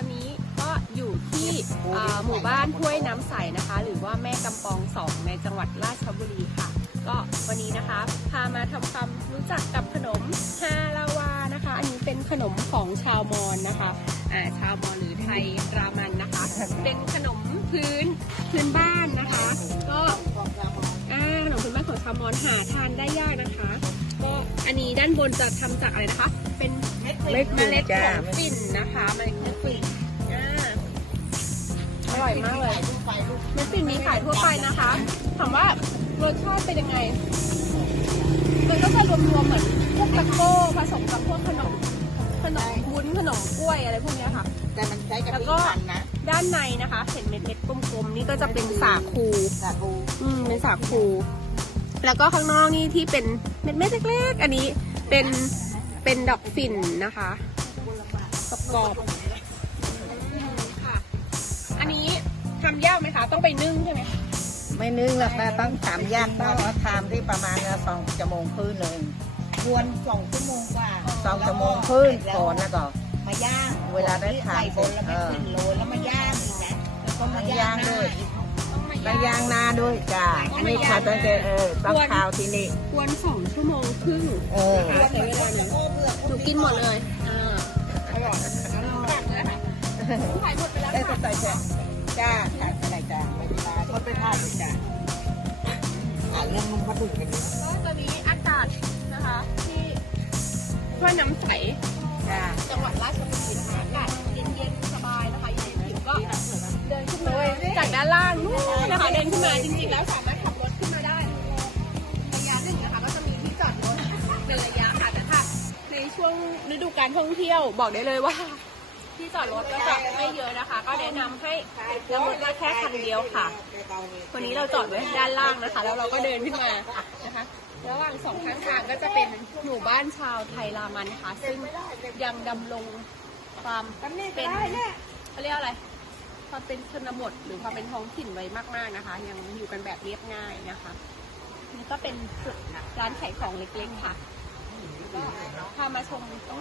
อนนี้ก็อยู่ที่หมู่บ้านห้วยน้ำใสนะคะ หรือว่าแม่กำปองสองในจังหวัดราชบุรีค่ะ ก็วันนี้นะคะพามาทำความรู้จักกับขนมฮาลาวานะคะ อันนี้เป็นขนมของชาวมอญนะคะอ่าชาวมอญหรือไทยรามันนะคะ เป็นขนมพื้นพื้นบ้านนะคะ ก็ พื้นบ้านของชาวมอญหาทานได้ยากนะคะ ก็อันนี้ด้านบนจะทำจากอะไรนะคะ เป็นเม็ดเมเล็กล็ดของฝิ่นนะคะเมล็ดของฝิ่นอ่าอร่อยมากเลยไฟลูกเม็ดฝิ่นมีขายทั่วไปนะคะถามว่ารสชาติเป็นยังไงมันก็จะรวมๆเหมือนพวกตะโก้ผสมกับพวกขนมขนมวุ้นขนมกล้วยอะไรพวกเนี้ยค่ะ แต่มันใช้กะแล้วทิก็ปั่นนะด้านในนะคะ เห็นเม็ดๆกลมๆนี่ก็จะเป็นสาคูสาคูอืมเป็นสาคู แล้วก็ข้างนอกนี่ที่เป็นเม็ดเม็ดๆเล็กๆ อันนี้เป็นเป็นดอกฝิ่นนะคะกรอบๆค่ะ อันนี้ทำยากไหมคะ ต้องไปนึ่งใช่ไหมไม่นึ่งหรอกนะต้องสามย่างต้องเอาทำที่ประมาณสองชั่วโมงครึ่งเลยควรสองชั่วโมงกว่าสองชั่วโมงครึ่งก่อนแล้วก็มาย่างเวลาได้ทานเสร็จแล้วไม่ขึ้นโลแล้วมาย่างอีกนะแล้วก็มาย่างด้วย ต้องมาต้องย่างหน้าด้วยจ้าไม่ค่ะต้องเจอเออต้องข้าวที่นี่กวนสองชั่วโมงครึ่งเออนะคะใช้เวลาหนึ่งหนูกินหมดเลยอ่าอร่อยตักเลยค่ะขายหมดไปแล้วได้ค่ะใส่จ้าจ้าขายอะไรจ้าไม่เป็นไรเขาไปทานจ้าอ่าเรื่องนุ่มกระดูกกันก็ตอนนี้อากาศนะคะที่ห้วยน้ำใสจ้าจังหวัดราชบุรีนะคะอากาศเย็นๆสบายนะคะเย็นๆผิวก็เดินขึ้นมา จากด้านล่างนู่นนะคะเดินขึ้นมาจริงๆแล้วสามารถขับรถขึ้นมาได้ระยะหนึ่งนะคะก็จะมีที่จอดรถเป็นระยะค่ะแต่ถ้าในช่วงฤดูการท่องเที่ยวบอกได้เลยว่า ที่จอดรถก็จะไม่เยอะนะคะ ก็แนะนำให้นำรถมาแค่คันเดียวค่ะวันนี้เราจอดไว้ด้านล่างนะคะ แล้วเราก็เดินขึ้นมานะคะระหว่างสองข้างทางก็จะเป็นหมู่บ้านชาวไทยรามันนะคะซึ่งยังดำรงความเป็นเขาเรียกอะไร ความเป็นชนบทหรือความเป็นท้องถิ่นไว้มาก ๆนะคะ ยังอยู่กันแบบเรียบง่ายนะคะนี่ก็เป็นจุดร้านขายของเล็กๆค่ะก็พามาชมตรง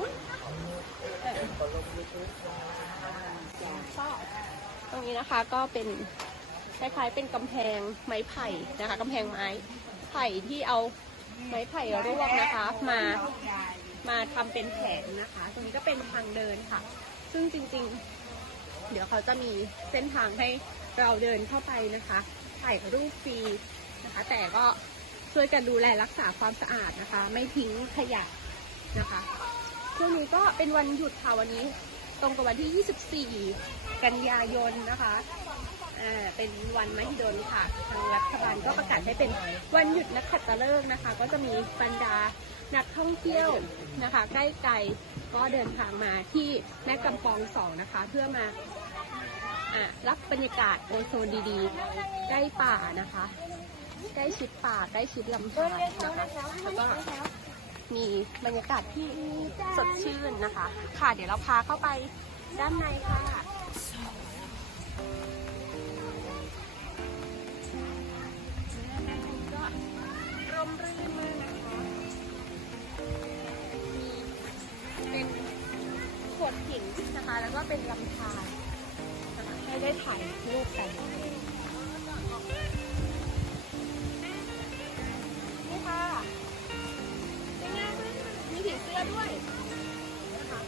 ก็ตรงนี้นะคะก็เป็นคล้ายๆเป็นกำแพงไม้ไผ่นะคะกำแพงไม้ไผ่ที่เอาไม้ไผ่ร่วงนะคะ มามาทำเป็นแผงนะคะ ตรงนี้ก็เป็นทางเดินค่ะ ซึ่งจริง ๆ เดี๋ยวเขาจะมีเส้นทางให้เราเดินเข้าไปนะคะถ่ายรูปฟรีนะคะ แต่ก็ช่วยกันดูแลรักษาความสะอาดนะคะ ไม่ทิ้งขยะนะคะช่วงนี้ก็เป็นวันหยุดค่ะวันนี้ตรงกับวันที่ 24 กันยายนนะคะเป็นวันมหิดลค่ะ ทางรัฐบาลก็ประกาศให้เป็นวันหยุดนักขัตฤกษ์นะคะ ก็จะมีบรรดานักท่องเที่ยวนะคะ ใกล้ไกล ก็เดินทางมาที่แม่กำปองสองนะคะ เพื่อมาอะรับบรรยากาศโอโซนดีๆ ใกล้ป่านะคะ ใกล้ชิดป่าใกล้ชิดลำธารนะคะแล้วก็มีบรรยากาศที่สดชื่นนะคะ ค่ะเดี๋ยวเราพาเข้าไปด้านในค่ะ เป็นลำธารนะคะให้ได้ถ่ายรูปกันนี่ค่ะเป็นไงมีผีเสื้อด้วยนะคะ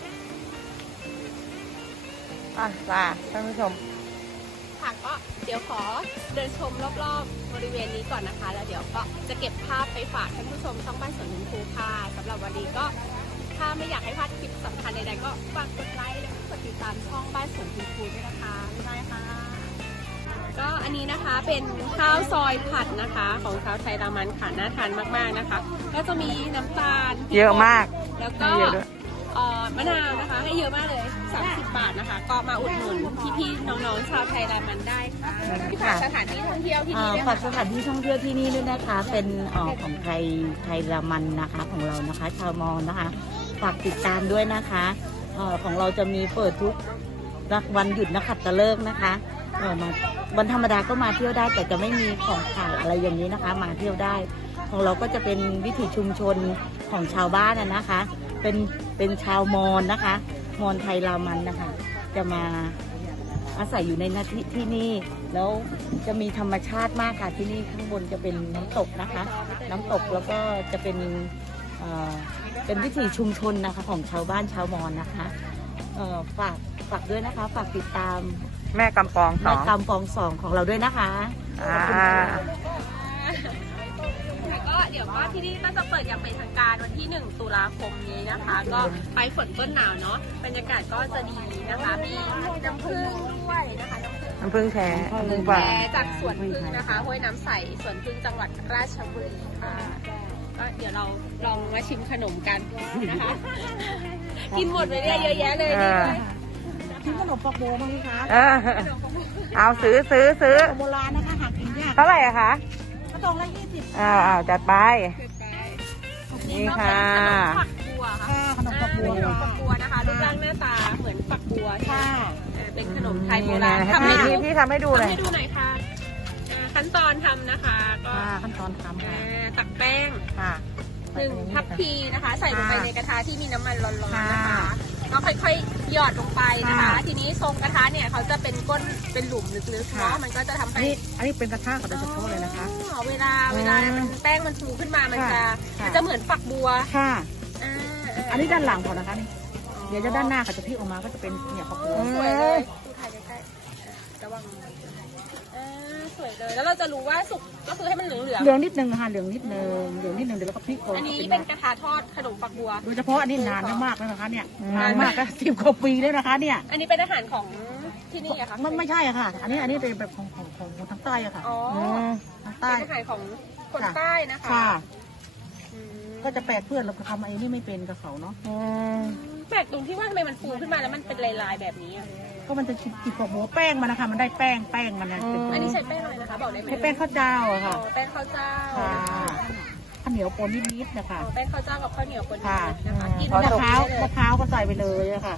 อะจ้าท่านผู้ชมค่ะก็เดี๋ยวขอเดินชมรอบๆ บริเวณนี้ก่อนนะคะ แล้วเดี๋ยวก็จะเก็บภาพไปฝากท่านผู้ชมช่องบ้านสวนลุงภูค่ะสำหรับวันนี้ก็ ถ้าไม่อยากให้พลาดคลิปสำคัญใดๆก็ฝากกดไลค์และกดติดตามช่องบ้านสวนลุงภูด้วยนะคะบ๊ายบายค่ะ ก็อันนี้นะคะเป็นข้าวซอยผัดนะคะ ของชาวไทยรามันค่ะน่าทานมากๆนะคะ ก็จะมีน้ำตาลเยอะมาก แล้วก็ให้เยอะด้วย เอ่อมะนาวนะคะให้เยอะมากเลย30บาทนะคะ ก็มาอุดหนุนพี่ๆน้องๆชาวไทยรามันได้ค่ะที่ฝากสถานที่ท่องเที่ยวที่อ่านี่ด้วยฝากสค่ะ ถานที่ท่องเที่ยวที่นี่ด้วยนะคะ เป็นเอ่อของไทยไทยรามันนะคะของเรานะคะ ชาวมอญนะคะ ฝากติดตามด้วยนะคะออของเราจะมีเปิดทุกวันหยุดนักขัตฤกษ์นะคะออมาวันธรรมดาก็มาเที่ยวได้ แต่จะไม่มีของขายอะไรอย่างนี้นะคะ มาเที่ยวได้ ของเราก็จะเป็นวิถีชุมชนของชาวบ้านนะนะคะ เป็นเป็นชาวมอญนะคะ มอญไทยรามันนะคะ จะมาอาศัยอยู่ในนาที่ที่นี่ แล้วจะมีธรรมชาติมากค่ะที่นี่ข้างบนจะเป็นน้ำตกนะคะ น้ำตกแล้วก็จะเป็น เอ่อเป็นวิถีชุมชนนะคะของชาวบ้านชาวมอญนะคะเอ่อฝากฝากด้วยนะคะ ฝากติดตามแม่กำปองสแม่องกำปองสองของเราด้วยนะคะอ่าแล้วก็เดี๋ยวก็ที่นี่ก็จะเปิดอย่างเป็นทางการวันที่ 1 ตุลาคมนี้นะคะ ก็ไปฝนต้นหนาวเนาะบรรยากาศก็จะดีนะคะ มีน้ำผึ้งด้วยนะคะน้ำผึ้งน้ำพึ่งแท้น้ำผึ้งหวาแท้นจากสวนพึ่งนะคะห้วยน้ำใสสวนพึ่งจังหวัดราชบุรีค่ะ ก็เดี๋ยวเราลองมาชิมขนมกันนะคะ กินหมดไปเนี่ยเยอะแยะเลยนี่เลยกินขนมปักโบมั้งไหมคะเออเอาซื้อซื้อซื้อโบราณนะคะหากินยากเท่าไหร่อะคะกระตองละยี่สิบอ้าวอ้าวจัดไป นี่ค่ะขนมฝักบัวค่ะค่ะขนมปักโบขนมฝักบัวนะคะรูปร่างหน้าตาเหมือนฝักบัวค่ะอ่าเป็นขนมไทยโบราณนี่ทำให้นะดูพี่พี่ทำให้ดูหน่อยทำให้ดูหน่อยค่ะอ่าขั้นตอนทำนะคะ ก็ค่ะขั้นตอนทำอ่าค่ะ ตักแป้งค่ะหนึ่งทัพพีนะคะ ใส่ลงไปค่ะในกระทะที่มีน้ำมันร้อนๆนะคะค่ะแล้วค่อยๆหยอดลงไปนะคะค่ะทีนี้ทรงกระทะเนี่ยเขาจะเป็นก้นเป็นหลุมลึกๆเนาะค่ะมันก็จะทำอันให้นี้อันนี้เป็นกระทะของโดยเฉพาะเลยนะคะอ๋อเวลาเวลามันแป้งมันฟูขึ้นมามันจะค่ะมันจะเหมือนฝักบัวค่ะอ่าอันนี้ด้านหลังของนะคะนี่เดี๋ยวจะด้านหน้าค่ะจะพลิกออกมาก็จะเป็นเนี่ยปักโบโอ้สวยเลยดูถ่ายใกล้ๆระวังอ่า สวยเลย แล้วเราจะรู้ว่าสุกก็คือให้มันเหลืองเหลืองนิดนึงนะคะเหลืองนิดนึงเหลืองนิดนึงเดี๋ยวเราก็พลิกก่อๆนอันนี้ก็เป็นกระทะทอดขนมฝักบัว โดยเฉพาะอันนี้นานมากแล้วนะคะเนี่ยอืมนานมากก็สิบกว่าปีแล้วนะคะเนี่ย อันนี้เป็นอาหารของที่นี่อะคะไม่ไม่ใช่อะค่ะ อันนี้อันนี้เป็นแบบของของของของทางใต้อะค่ะอ๋อมทางเป็ใต้นอาหารของคนใต้นะคะค่ะอืมก็จะแปลกเพื่อนเราทำไอ้นี่ไม่เป็นกับเขาเนาะอืมแปลกตรงที่ว่าทำไมมันฟูขึ้นมาแล้วมันเป็นลายๆแบบนี้อะ ก็มันจะจิบกับหัวแป้งมันนะคะ มันได้แป้งแป้งมันนะเป็นอันนี้ใช้แป้งอะไรนะคะ บอกได้ไหมใช้แป้งข้าวเจ้าอะอ๋อค่ะแป้งข้าวเจ้าค่ะข้าวเหนียวปนนิดๆนะคะอ๋อแป้งข้าวเจ้ากับข้าวเหนียวคนค่ะนะคะกินมะแบบพร้าวนี้ได้เลยมะพร้าวก็ใส่ไปเลยอะค่ะ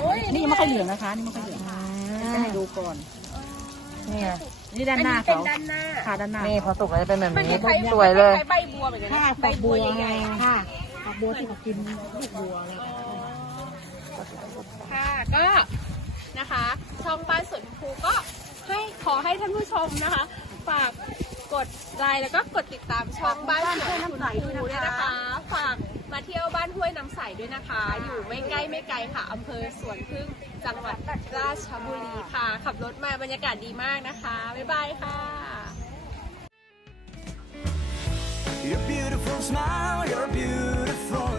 โอ้ยนี่ยังไม่ค่อยเหลืองนะคะ นี่ไม่ค่อยเหลืองจะให้ดูก่อนเนี่ยนี่อัด้านนหน้านี้เป็นเขาด้านหน้า ค่ะด้านหน้านี่พอสุกแล้วจะเป็นแบบมันคนี้ล้ายๆสวยเลยคล้ายๆใบบัวเหมือนกันค่ะนะใบฝักบับัววใหญ่ๆค่ะฝักบัวที่เขากินลูกบัวเลย ค่ะก็นะคะช่องบ้านสวนชมพูก็ให้ขอให้ท่านผู้ชมนะคะ ฝากกดไลค์แล้วก็กดติดตามช่องบ้านสวนชมพูด้วยนะคะ ฝากมาเที่ยวบ้านห้วยน้ำใสด้วยนะคะ อยู่ไม่ใกล้ไม่ไกลค่ะอำเภอสวนพึ่งจังหวัดราชบุรีค่ะ ขับรถมาบรรยากาศดีมากนะคะ บ๊ายบายค่ะ Your beautiful smile, your beautiful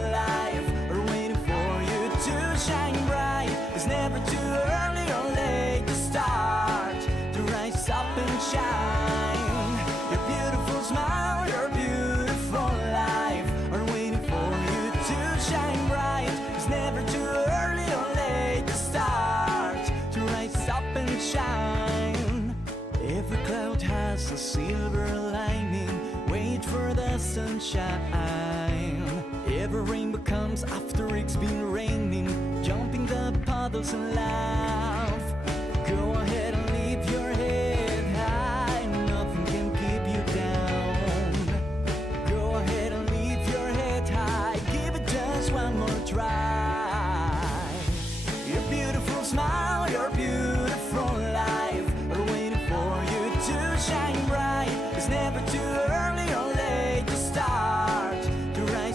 a silver lining. Wait for the sunshine. Every rainbow comes after it's been raining. Jumping the puddles and light.